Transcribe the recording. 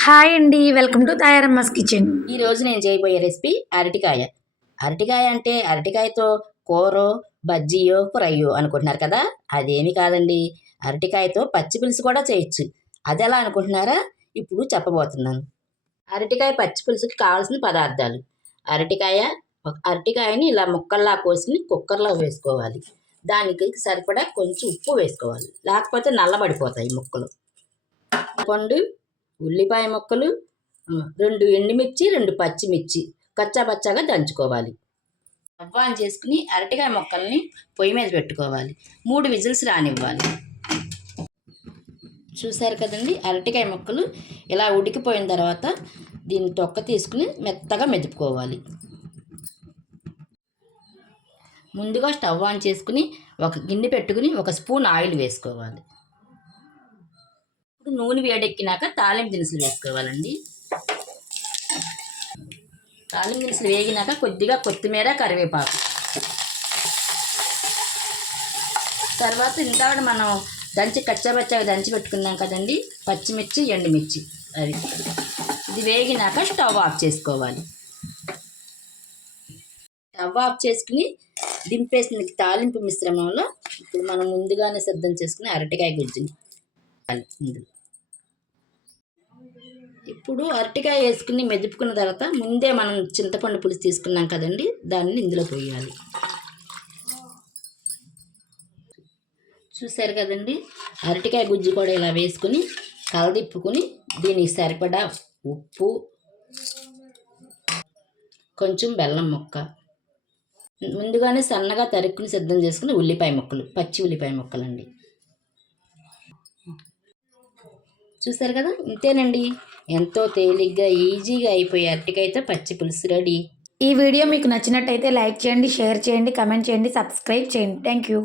Hi అండి welcome to తయారమ్మస్ kitchen. ఈ రోజు నేను చేయబోయే రెసిపీ అరటికాయ. అరటికాయ అంటే అరటికాయతో కూరో బజ్జీయో ఫ్రైయో అనుకుంటున్నారు కదా? అదేమి కాదండి. అరటికాయతో పచ్చి పులుసు కూడా చేయొచ్చు. అది ఎలా అనుకుంటున్నారా? ఇప్పుడు చెప్పబోతున్నాను. అరటికాయ పచ్చి పులుసుకి కావాల్సిన పదార్థాలు. అరటికాయ అరటికాయని ఇలా ముక్కల్లా కోసి కుక్కర్లో వేసుకోవాలి. దానికి సరిపడా కొంచెం ఉప్పు వేసుకోవాలి. లేకపోతే నల్లబడిపోతాయి ముక్కలు. పండు ఉల్లిపాయ ముక్కలు రెండు ఎండుమిర్చి రెండు పచ్చిమిర్చి కచ్చా పచ్చాగా దంచుకోవాలి. స్టవ్ ఆన్ చేసుకుని అరటికాయ ముక్కల్ని పొయ్యి మీద పెట్టుకోవాలి. మూడు విజిల్స్ రానివ్వాలి. చూశారు కదండి? అరటికాయ ముక్కలు ఇలా ఉడికిపోయిన తర్వాత దీన్ని తొక్క తీసుకుని మెత్తగా మెదుపుకోవాలి. ముందుగా స్టవ్ ఆన్ చేసుకుని ఒక గిన్నె పెట్టుకుని ఒక స్పూన్ ఆయిల్ వేసుకోవాలి. ఇప్పుడు నూనె వేడెక్కినాక తాలింపు దినుసులు వేసుకోవాలండి. తాలింపు దినుసులు వేగినాక కొద్దిగా కొత్తిమీర కరివేపాకు. తర్వాత ఇందాక మనం దంచి కచ్చాబచ్చాగా దంచి పెట్టుకున్నాం కదండి పచ్చిమిర్చి ఎండుమిర్చి. అవి ఇది వేగినాక స్టవ్ ఆఫ్ చేసుకోవాలి. స్టవ్ ఆఫ్ చేసుకుని దింపేసిన తాలింపు మిశ్రమంలో ఇప్పుడు మనం ముందుగానే సిద్ధం చేసుకుని అరటికాయ గుజ్జుని. ఇందులో ఇప్పుడు అరటికాయ వేసుకుని మెదుపుకున్న తర్వాత ముందే మనం చింతపండు పులుసు తీసుకున్నాం కదండి దాన్ని ఇందులో పోయాలి. చూసారు కదండి అరటికాయ గుజ్జు కూడా ఇలా వేసుకుని కలదిప్పుకుని దీనికి సరిపడా ఉప్పు కొంచెం బెల్లం ముక్క. ముందుగానే సన్నగా తరుక్కుని సిద్ధం చేసుకుని ఉల్లిపాయ ముక్కలు పచ్చి ఉల్లిపాయ ముక్కలండి. చూసారు కదా ఇంతేనండి. ఎంతో తేలిగ్గా ఈజీగా అయిపోయే అరటికైతే పచ్చి పులుసు రెడీ. ఈ వీడియో మీకు నచ్చినట్టయితే లైక్ చేయండి షేర్ చేయండి కమెంట్ చేయండి సబ్స్క్రైబ్ చేయండి. Thank you